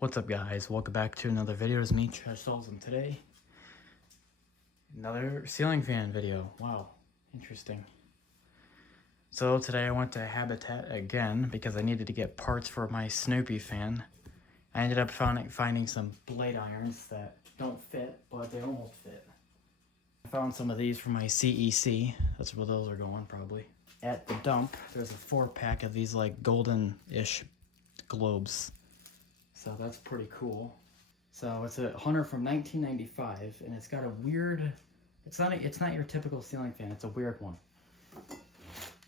What's up, guys? Welcome back to another video. It's me, Trash Souls, and today another ceiling fan video. Wow, interesting. So today I went to Habitat again because I needed to get parts for my Snoopy fan. I ended up finding some blade irons that don't fit, but they almost fit. I found some of these for my CEC. That's where those are going, probably. At the dump, there's a 4-pack of these like golden-ish globes. So that's pretty cool. So it's a Hunter from 1995, and it's got a weird. It's not your typical ceiling fan. It's a weird one.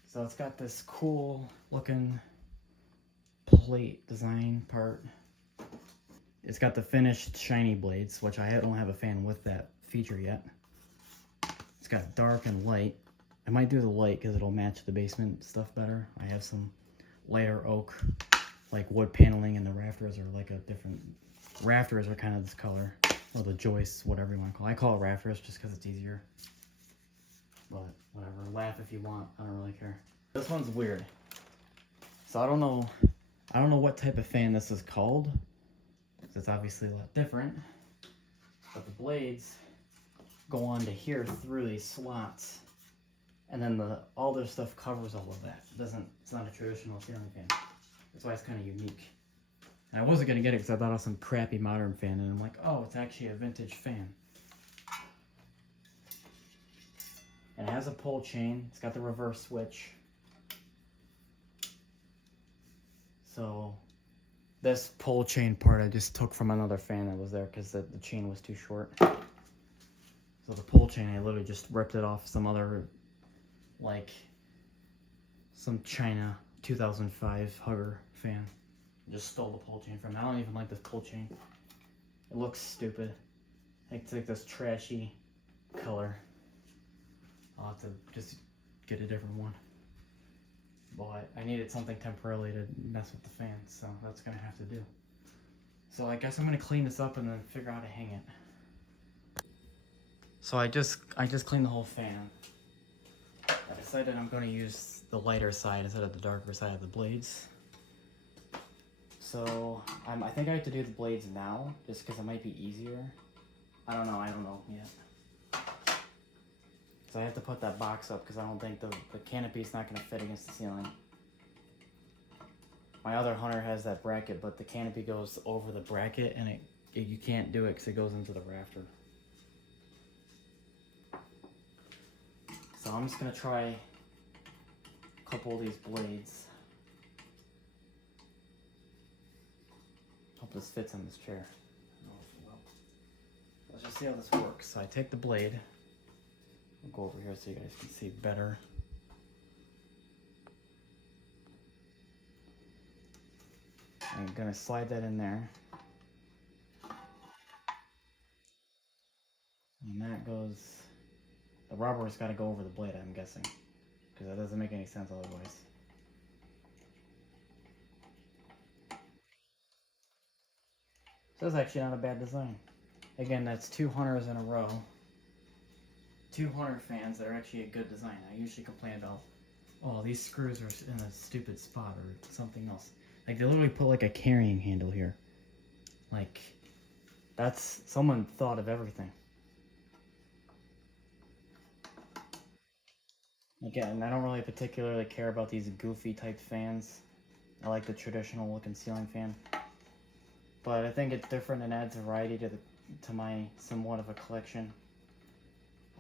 So it's got this cool looking plate design part. It's got the finished shiny blades, which I don't have a fan with that feature yet. It's got dark and light. I might do the light because it'll match the basement stuff better. I have some lighter oak, like wood paneling, and the rafters are like a different. Rafters are kind of this color, or the joists, whatever you want to call it. I call it rafters just because it's easier. But whatever, laugh if you want. I don't really care. This one's weird. So I don't know what type of fan this is called. It's obviously a lot different. But the blades go on to here through these slots, and then all this stuff covers all of that. It's not a traditional ceiling fan. That's why it's kind of unique. And I wasn't going to get it because I thought it was some crappy modern fan, and I'm like, oh, it's actually a vintage fan. And it has a pull chain. It's got the reverse switch. So this pull chain part I just took from another fan that was there because the chain was too short. So the pull chain, I literally just ripped it off some other, like, some China 2005 Hugger fan. Just stole the pull chain from it. I don't even like this pull chain. It looks stupid. It's like this trashy color. I'll have to just get a different one. But I needed something temporarily to mess with the fan, so that's gonna have to do. So I guess I'm gonna clean this up and then figure out how to hang it. So I just cleaned the whole fan. I decided I'm gonna use the lighter side instead of the darker side of the blades. So I think I have to do the blades now, just because it might be easier. I don't know yet. So I have to put that box up because I don't think the canopy's not going to fit against the ceiling. My other Hunter has that bracket, but the canopy goes over the bracket, and you can't do it because it goes into the rafter. So I'm just going to try a couple of these blades. Hope this fits on this chair. Let's just see how this works. So I take the blade. I'll go over here so you guys can see better. I'm gonna slide that in there. And that goes, the rubber's gotta go over the blade, I'm guessing. Because that doesn't make any sense otherwise. So that's actually not a bad design. Again, that's 2 Hunters in a row. 2 Hunter fans that are actually a good design. I usually complain about, oh, these screws are in a stupid spot or something else. Like, they literally put like a carrying handle here. Like, that's, someone thought of everything. Again, I don't really particularly care about these goofy type fans. I like the traditional looking ceiling fan. But I think it's different and adds variety to my somewhat of a collection.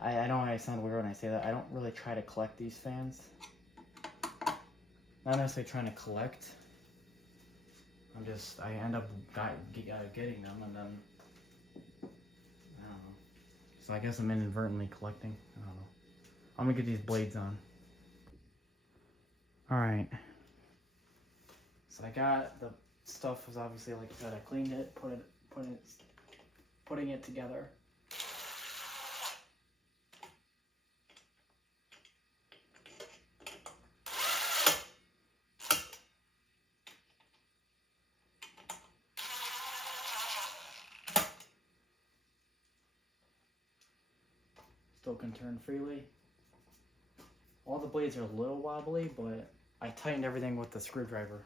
I know I sound weird when I say that. I don't really try to collect these fans. Not necessarily trying to collect. I end up getting them, and then, I don't know. So I guess I'm inadvertently collecting. I don't know. I'm gonna get these blades on. Alright. So I got the stuff was obviously, like I said, I cleaned it, putting it together. Still can turn freely. All the blades are a little wobbly, but I tightened everything with the screwdriver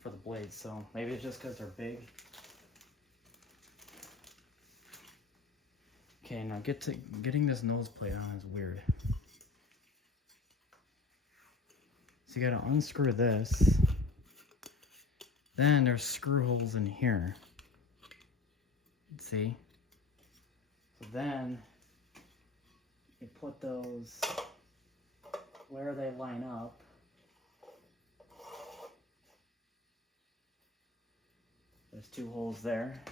for the blades, so maybe it's just because they're big. Okay, now getting this nose plate on is weird. So you gotta unscrew this. Then there's screw holes in here. See? So then you put those where they line up. There's 2 holes there.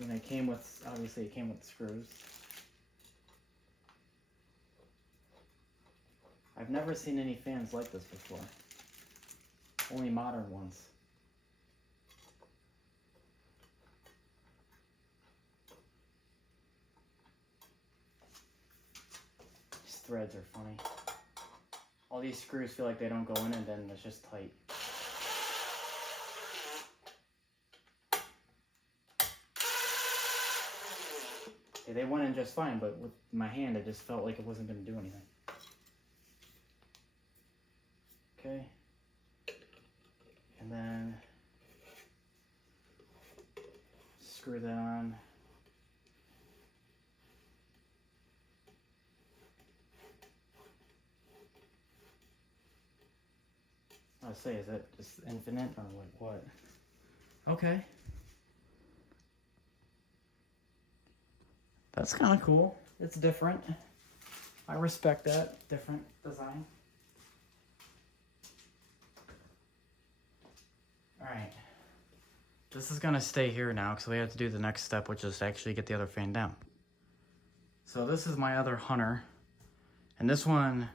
And it came with, obviously it came with screws. I've never seen any fans like this before. Only modern ones. These threads are funny. All these screws feel like they don't go in and then it's just tight. See, they went in just fine, but with my hand it just felt like it wasn't going to do anything. Okay. And then screw that on. I say, is that just infinite or what? Okay. That's kind of cool. It's different. I respect that. Different design. Alright. This is going to stay here now because we have to do the next step, which is to actually get the other fan down. So this is my other Hunter. And this one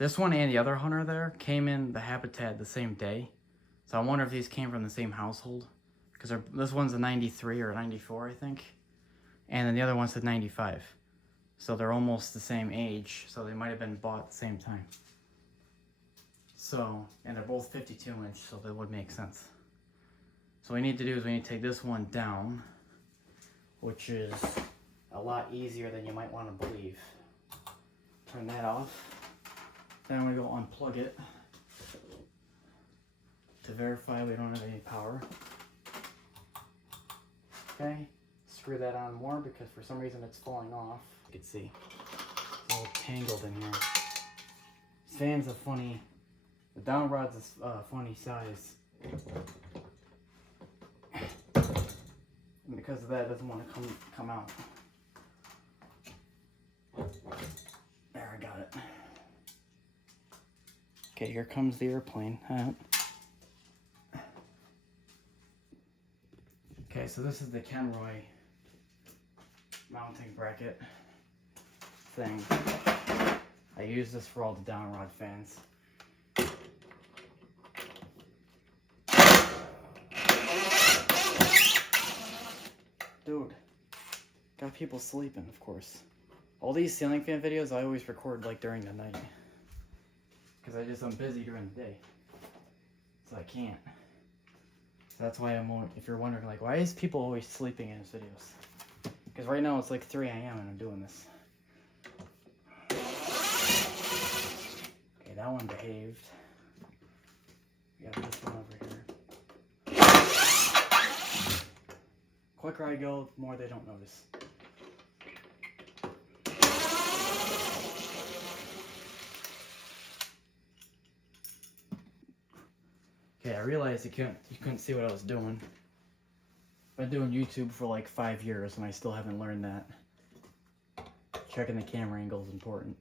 and the other Hunter there came in the Habitat the same day. So I wonder if these came from the same household. Because this one's a 93 or 94, I think. And then the other one's a 95. So they're almost the same age. So they might have been bought at the same time. So, and they're both 52 inch, so that would make sense. So what we need to do is we need to take this one down, which is a lot easier than you might want to believe. Turn that off. Then we go unplug it to verify we don't have any power. Okay, screw that on more because for some reason it's falling off. You can see it's all tangled in here. This fan's a funny, the down rod's a funny size. And because of that, it doesn't want to come out. There, I got it. Okay, here comes the airplane. Okay, so this is the Kenroy mounting bracket thing. I use this for all the down rod fans. Dude, got people sleeping, of course. All these ceiling fan videos I always record like during the night. Because I'm busy during the day. So I can't. So that's why if you're wondering like, why is people always sleeping in his videos? Because right now it's like 3 a.m. and I'm doing this. Okay, that one behaved. We got this one over here. Quicker I go, the more they don't notice. Okay, I realized you couldn't see what I was doing. I've been doing YouTube for like 5 years and I still haven't learned that. Checking the camera angle is important.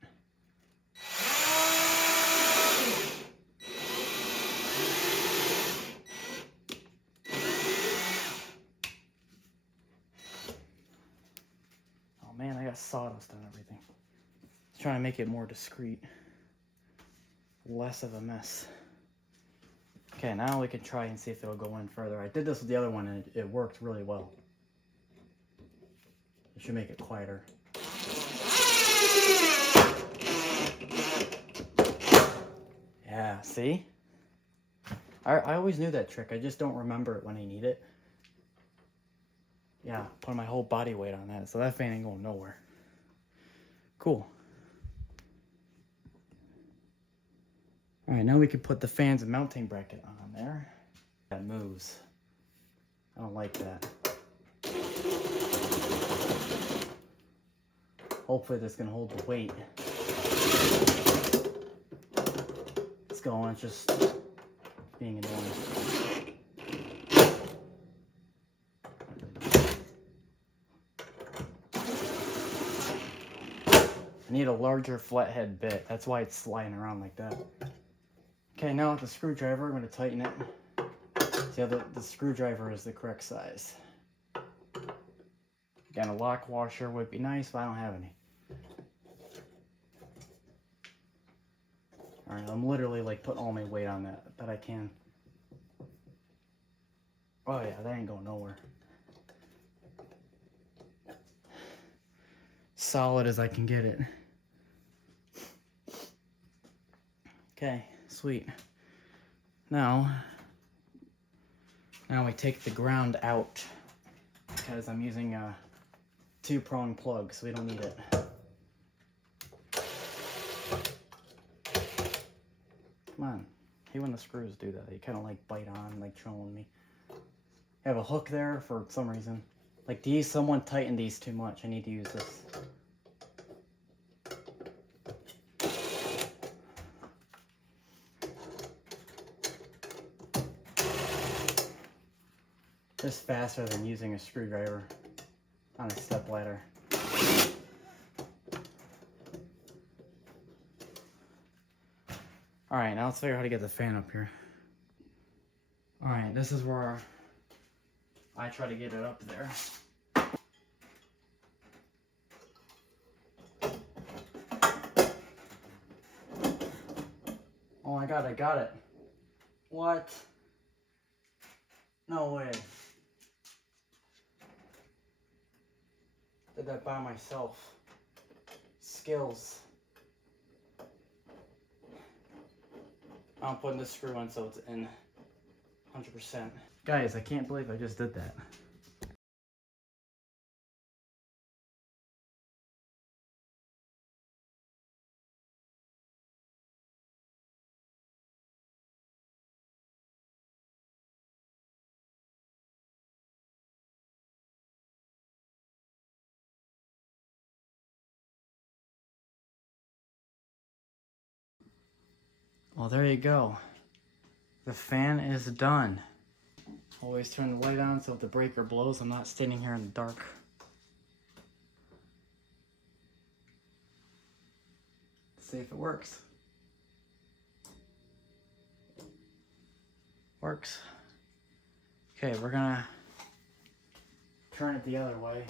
Oh man, I got sawdust on everything. Trying to make it more discreet. Less of a mess. Okay, now we can try and see if it'll go in further. I did this with the other one and it worked really well. It should make it quieter. Yeah, see? I always knew that trick. I just don't remember it when I need it. Yeah, put my whole body weight on that, so that fan ain't going nowhere. Cool. Alright, now we can put the fans and mounting bracket on there. That moves. I don't like that. Hopefully this can hold the weight. It's going, it's just being annoying. I need a larger flathead bit. That's why it's sliding around like that. Okay, now with the screwdriver, I'm going to tighten it. See how the screwdriver is the correct size. Again, a lock washer would be nice, but I don't have any. Alright, I'm literally like putting all my weight on that I can. Oh yeah, that ain't going nowhere. Solid as I can get it. Okay, sweet. Now we take the ground out because I'm using a 2-prong plug, so we don't need it. Come on. I hate when the screws do that. They kind of like bite on, like trolling me. I have a hook there for some reason. Like these, someone tightened these too much. I need to use this. This is faster than using a screwdriver on a step ladder. Alright, now let's figure out how to get the fan up here. Alright, this is where I try to get it up there. Oh my god, I got it. What? No way. Did that by myself. Skills. I'm putting this screw in so it's in 100%. Guys, I can't believe I just did that. Well, there you go. The fan is done. Always turn the light on so if the breaker blows, I'm not standing here in the dark. Let's see if it works. Works. Okay, we're gonna turn it the other way.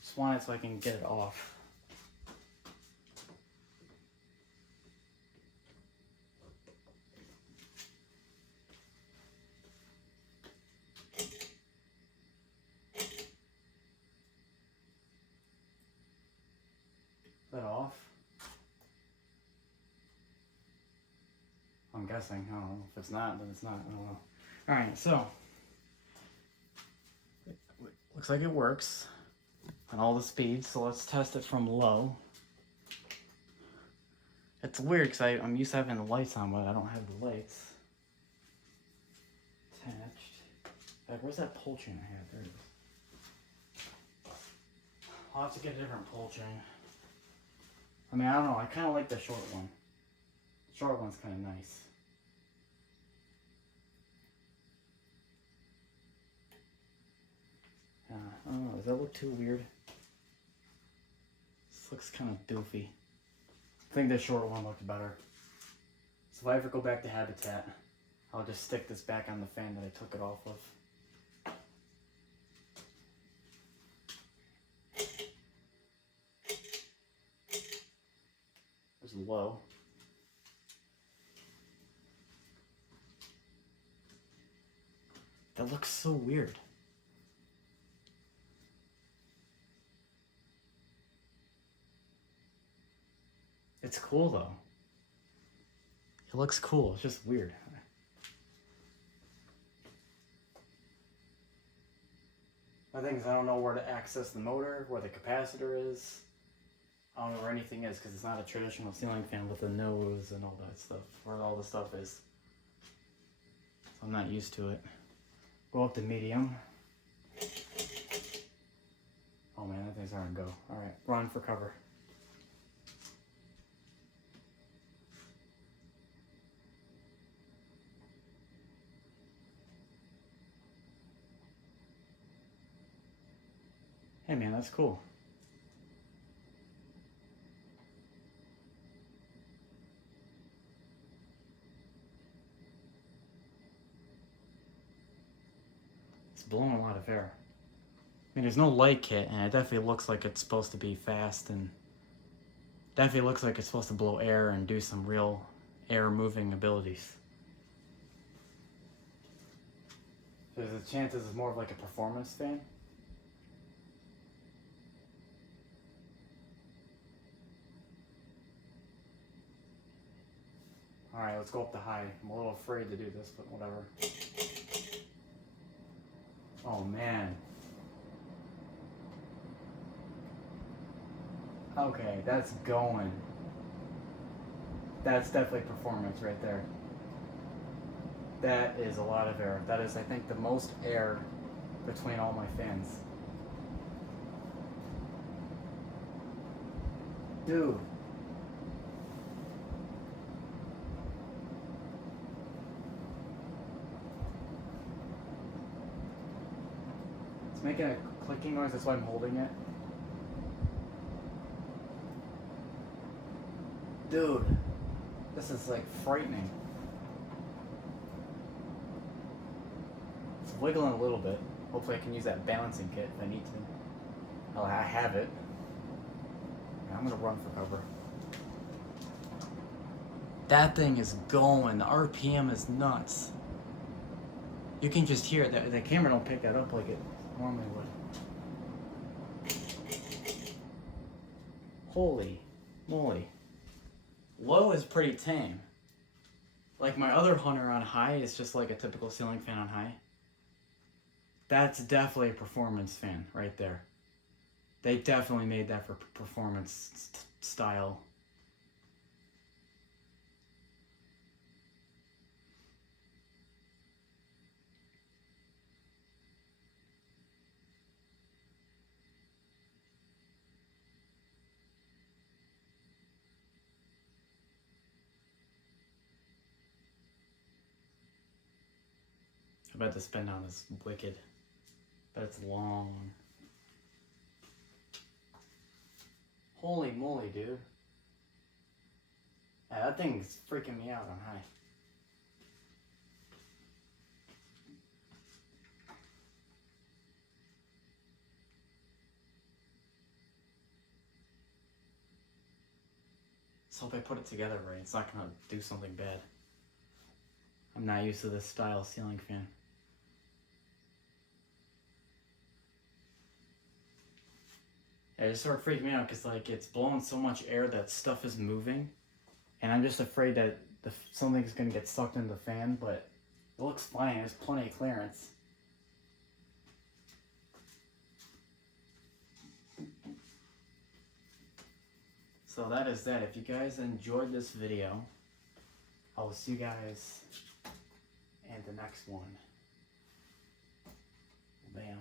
Just want it so I can get it off. Is that off? I'm guessing. I don't know. If it's not, then it's not. I don't know. Alright, so. Looks like it works on all the speeds, so let's test it from low. It's weird because I'm used to having the lights on, but I don't have the lights attached. Like, where's that pull chain I had? There it is. I'll have to get a different pull chain. I mean, I don't know. I kind of like the short one. The short one's kind of nice. I don't know. Does that look too weird? This looks kind of doofy. I think the short one looked better. So if I ever go back to Habitat, I'll just stick this back on the fan that I took it off of. There's low. That looks so weird. It's cool though. It looks cool, it's just weird. My thing is I don't know where to access the motor, where the capacitor is. I don't know where anything is because it's not a traditional ceiling fan with a nose and all that stuff, where all the stuff is. So I'm not used to it. Go up to medium. Oh man, that thing's gonna go. Alright, run for cover. Hey man, that's cool. It's blowing a lot of air. I mean, there's no light kit, and it definitely looks like it's supposed to be fast, and definitely looks like it's supposed to blow air and do some real air moving abilities. There's a chance this is more of like a performance fan. Alright, let's go up to high. I'm a little afraid to do this, but whatever. Oh man. Okay, that's going. That's definitely performance right there. That is a lot of air. That is, I think, the most air between all my fans. Dude. It's making a clicking noise, that's why I'm holding it. Dude, this is like frightening. It's wiggling a little bit. Hopefully I can use that balancing kit if I need to. Oh, I have it. I'm gonna run for cover. That thing is going. The RPM is nuts. You can just hear it. The camera don't pick that up like it normally would. Holy moly. Low is pretty tame. Like my other Hunter on high is just like a typical ceiling fan on high. That's definitely a performance fan right there. They definitely made that for performance style. I bet the spin down is wicked. But it's long. Holy moly, dude. Yeah, that thing's freaking me out on high. So if I put it together right, it's not gonna do something bad. I'm not used to this style ceiling fan. Yeah, it just sort of freaked me out because like it's blowing so much air that stuff is moving, and I'm just afraid that something's gonna get sucked into the fan. But it looks fine. There's plenty of clearance. So that is that. If you guys enjoyed this video, I will see you guys in the next one. Bam.